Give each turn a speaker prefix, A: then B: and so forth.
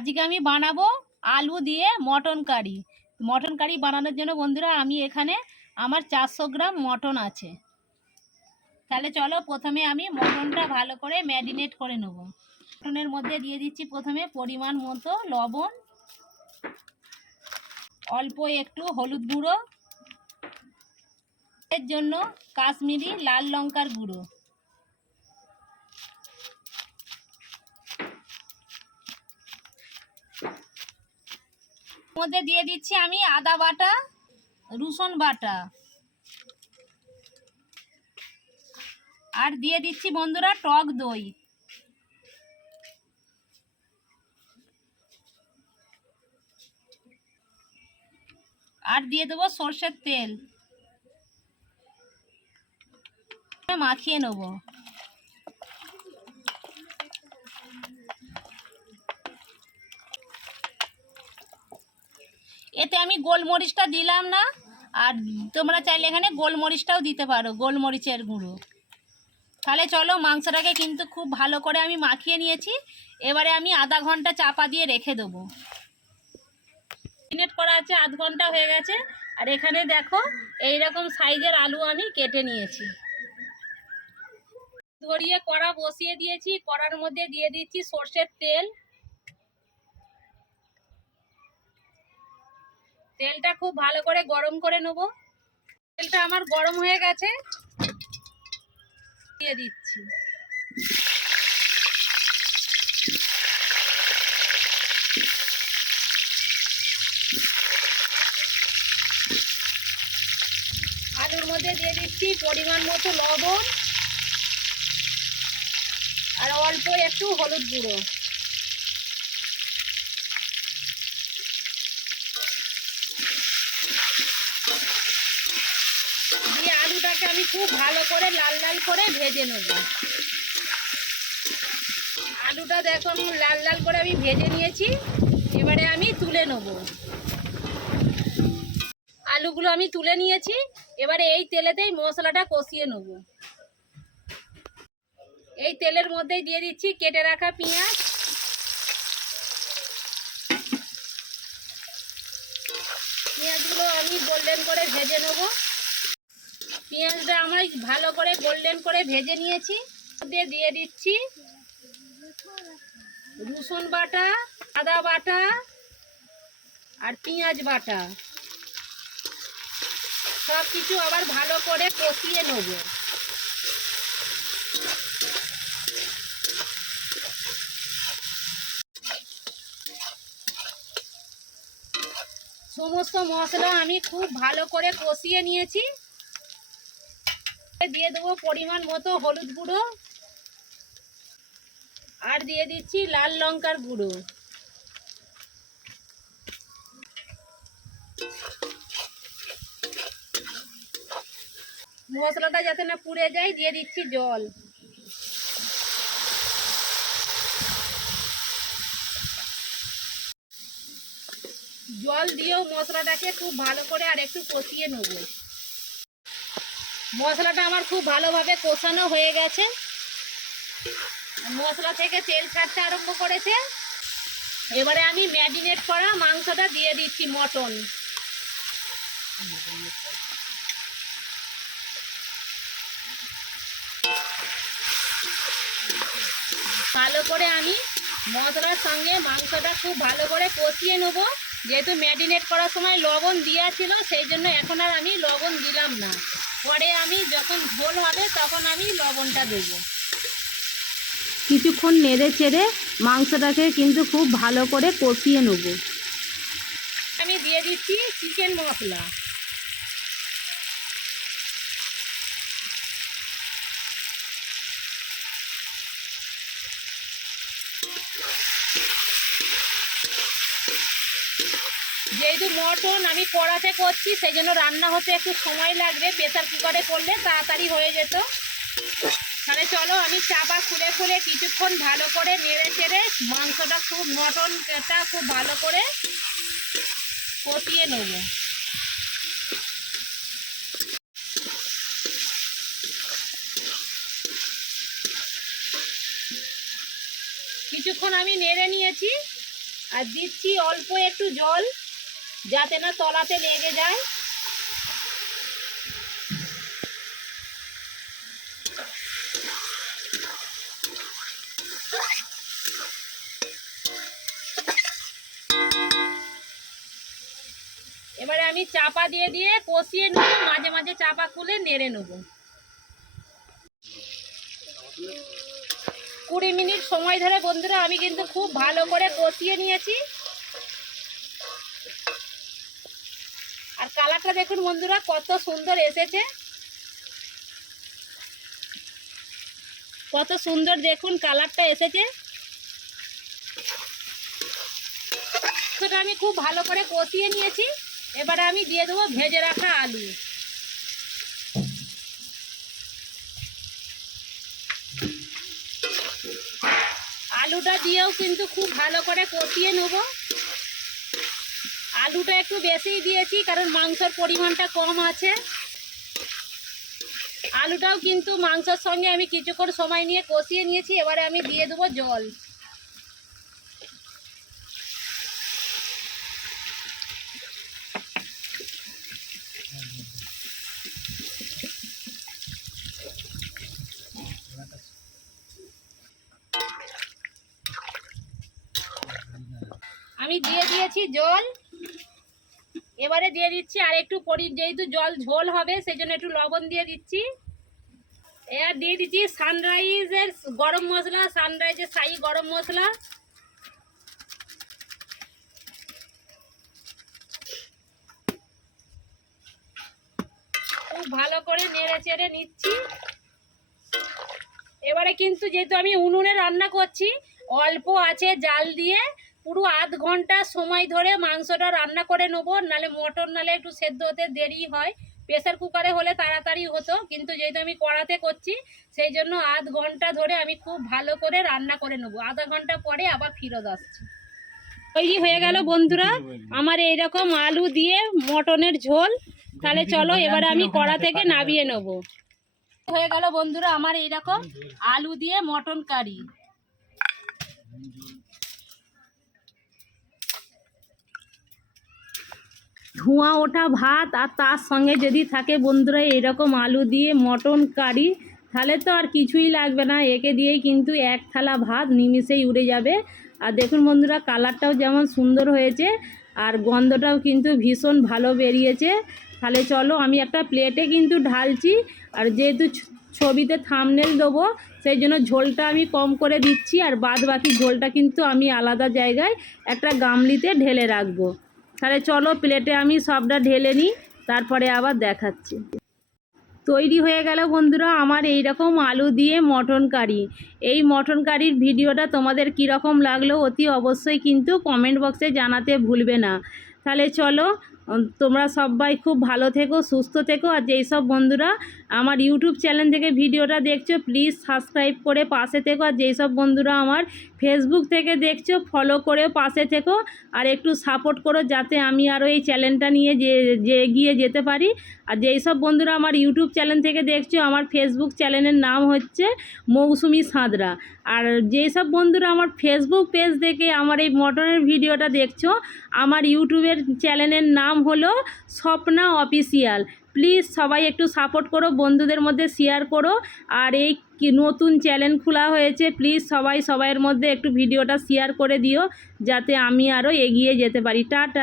A: আজকে আমি বানাবো আলু দিয়ে মটন কারি। মটন কারি বানানোর জন্য বন্ধুরা আমি এখানে আমার চারশো গ্রাম মটন আছে। তাহলে চলো প্রথমে আমি মটনটা ভালো করে ম্যারিনেট করে নেব। মটনের মধ্যে দিয়ে দিচ্ছি প্রথমে পরিমাণ মতো লবণ, অল্প একটু হলুদ গুঁড়ো, এর জন্য কাশ্মীরি লাল লঙ্কার গুঁড়ো। মধ্যে দিয়ে দিচ্ছি আমি আদা বাটা, রসুন বাটা। আর দিয়ে দিচ্ছি বন্ধুরা টক দই। আর দিয়ে দেবো সর্ষের তেল। মাখিয়ে নেব। এতে আমি গোলমরিচটা দিলাম না, আর তোমরা চাইলে এখানে গোলমরিচটাও দিতে পারো, গোলমরিচের গুঁড়ো। তাহলে চলো মাংসটাকে কিন্তু খুব ভালো করে আমি মাখিয়ে নিয়েছি, এবারে আমি আধা ঘণ্টা চাপা দিয়ে রেখে দেবো। মিনিট করা আছে, আধ ঘণ্টা হয়ে গেছে, আর এখানে দেখো এই রকম সাইজের আলু আমি কেটে নিয়েছি। ধরিয়ে কড়া বসিয়ে দিয়েছি, কড়ার মধ্যে দিয়ে দিচ্ছি সর্ষের তেল তেলটা খুব ভালো করে গরম করে নেব। তেলটা আমার গরম হয়ে গেছে। দিয়ে দিচ্ছি। আলুর মধ্যে দিয়ে দিচ্ছি পরিমাণ মতো লবণ। আর অল্প একটু হলুদ গুঁড়ো দিয়ে আলুটাকে আমি খুব ভালো করে লাল লাল করে ভেজে নেব। আলুটা দেখো লাল লাল করে আমি ভেজে নিয়েছি। এবারে আমি তুলে নেব। আলুগুলো আমি তুলে নিয়েছি। এবারে এই তেলেতেই মশলাটা কষিয়ে নেব। এই তেলের মধ্যেই দিয়ে দিচ্ছি কেটে রাখা পেঁয়াজ। পেঁয়াজগুলো আমি গোল্ডেন করে ভেজে নেব। পেঁয়াজটা আমার ভালো করে গোল্ডেন করে ভেজে নিয়েছি। দিয়ে দিয়ে দিচ্ছি রসুন বাটা, আদা বাটা আর পেঁয়াজ বাটা। সব কিছু আবার ভালো করে কষিয়ে নেব। সমস্ত মশলা আমি খুব ভালো করে কষিয়ে নিয়েছি। দিয়ে দেবো পরিমাণ মতো হলুদ গুঁড়ো। আর দিয়ে দিচ্ছি লাল লঙ্কার গুঁড়ো। মশলাটা যাতে না পুড়ে যায়, দিয়ে দিচ্ছি জল। জল দিয়েও মশলাটাকে খুব ভালো করে আর একটু কষিয়ে নেব। মশলাটা আমার খুব ভালোভাবে কষানো হয়ে গেছে। মশলা থেকে তেল ছাড়তে আরম্ভ করেছে। এবারে আমি ম্যারিনেট করা মাংসটা দিয়ে দিচ্ছি মটন। ভালো করে আমি মশলার সঙ্গে মাংসটা খুব ভালো করে কষিয়ে নেব। যেহেতু ম্যারিনেট করার সময় লবণ দেওয়া ছিল, সেই জন্য এখন আর আমি লবণ দিলাম না। পরে আমি যখন ঝোল হবে তখন আমি লবণটা দেবো।
B: কিছুক্ষণ নেড়ে চেড়ে মাংসটাকে কিন্তু খুব ভালো করে কষিয়ে নেব।
A: আমি দিয়ে দিচ্ছি চিকেন মশলা। যেহেতু মটন আমি কড়াতে করছি, সেই জন্য রান্না হতে একটু সময় লাগবে। প্রেসার কুকারে করলে তাড়াতাড়ি হয়ে যেত। তাহলে চলো, আমি চাপা খুলে খুলে কিছুক্ষণ ভালো করে নেড়ে চেড়ে মাংসটা খুব, মটনটা খুব ভালো করে কষিয়ে নেব। কিছুক্ষণ আমি নেড়ে নিয়েছি, আর দিচ্ছি অল্প একটু জল। যাতে না তলাতে লেগে যায়। এবারে আমি চাপা দিয়ে দিয়ে কষিয়ে নেব, মাঝে মাঝে চাপা খুলে নেড়ে নেব। কুড়ি মিনিট সময় ধরে বন্ধুরা, আমি কিন্তু খুব ভালো করে কষিয়ে নিয়েছি আর কালারটা দেখুন বন্ধুরা, কত সুন্দর এসেছে। কত সুন্দর দেখুন কালারটা এসেছে। সেটা আমি খুব ভালো করে কষিয়ে নিয়েছি। এবারে আমি দিয়ে দেবো ভেজে রাখা আলু। আলুটা দিয়েও কিন্তু খুব ভালো করে কষিয়ে নেব। আলুটা একটু বেশিই দিয়েছি, কারণ মাংসর পরিমাণটা কম আছে। আলুটাও কিন্তু মাংসর সঙ্গে আমি কিছুক্ষণ সময় নিয়ে কষিয়ে নিয়েছি, এবারে আমি দিয়ে দেবো জল। আমি দিয়ে দিয়েছি জল। এবারে দিয়ে দিচ্ছি আর একটু পরি যেহেতু জল ঝোল হবে সেই জন্য একটু লবণ দিয়ে দিচ্ছি। এবার দিয়ে দিচ্ছি সানরাইজের গরম মশলা সানরাইজের সাই গরম মশলা। খুব ভালো করে নেড়ে চেড়ে নিচ্ছি। এবারে কিন্তু যেহেতু আমি উনুনে রান্না করছি, অল্প আছে জাল দিয়ে পুরো আধ ঘণ্টা সময় ধরে মাংসটা রান্না করে নেব, নালে মটন নালে একটু সেদ্ধ হতে দেরি হয়। প্রেসার কুকারে হলে তাড়াতাড়ি হতো, কিন্তু যেহেতু আমি কড়াতে করছি, সেই জন্য আধ ঘণ্টা ধরে আমি খুব ভালো করে রান্না করে নেব। আধা ঘণ্টা পরে আবার ফিরত আসছি। তৈরি হয়ে গেল বন্ধুরা, আমার এইরকম আলু দিয়ে মটনের ঝোল। তাহলে চলো এবারে আমি কড়া থেকে নামিয়ে নেব। হয়ে গেল বন্ধুরা, আমার এইরকম আলু দিয়ে মটন কারি।
B: ধোঁয়া ওঠা ভাত আর তার সঙ্গে যদি থাকে বন্ধুরা এরকম আলু দিয়ে মটন কারি, তাহলে তো আর কিছুই লাগবে না। একে দিয়েই কিন্তু এক থালা ভাত, নিমিষেই উড়ে যাবে। আর দেখুন বন্ধুরা, কালারটাও যেমন সুন্দর হয়েছে আর গন্ধটাও কিন্তু ভীষণ ভালো বেরিয়েছে। তাহলে চলো আমি একটা প্লেটে কিন্তু ঢালছি আর যেহেতু ছবিতে থামনেল দেবো, সেই জন্য ঝোলটা আমি কম করে দিচ্ছি আর বাদ বাকি ঝোলটা কিন্তু আমি আলাদা জায়গায় একটা গামলিতে ঢেলে রাখব। তাহলে চলো প্লেটে আমি সবটা ঢেলে নিই, তারপরে আবার দেখাচ্ছি। তৈরি হয়ে গেল বন্ধুরা আমার এই রকম আলু দিয়ে মটন কারি। এই মটন কারির ভিডিওটা তোমাদের কীরকম লাগল অতি অবশ্যই কিন্তু কমেন্ট বক্সে জানাতে ভুলবে না। তাহলে চলো তোমরা সবাই খুব ভালো থেকো, সুস্থ থেকো। আর যেই সব বন্ধুরা আমার ইউটিউব চ্যানেল থেকে ভিডিওটা দেখছ প্লিজ সাবস্ক্রাইব করে পাশে থেকো। আর যেই সব বন্ধুরা আমার ফেসবুক থেকে দেখছ ফলো করে পাশে থেকো। আর একটু সাপোর্ট করো, যাতে আমি আরও এই চ্যানেলটা নিয়ে যে যে এগিয়ে যেতে পারি। আর যেই সব বন্ধুরা আমার ইউটিউব চ্যানেল থেকে দেখছ, আমার ফেসবুক চ্যানেলের নাম হচ্ছে মৌসুমি সাঁতরা। আর যেই সব বন্ধুরা আমার ফেসবুক পেজ থেকে আমার এই মটনের ভিডিওটা দেখছ, আমার ইউটিউবের চ্যানেলের নাম হলো স্বপ্না অফিসিয়াল। প্লিজ সবাই একটু সাপোর্ট করো, বন্ধুদের মধ্যে শেয়ার করো। আর এই নতুন চ্যানেল খোলা হয়েছে, প্লিজ সবাই সবাইয়ের মধ্যে একটু ভিডিওটা শেয়ার করে দিও, যাতে আমি আরও এগিয়ে যেতে পারি। টাটা।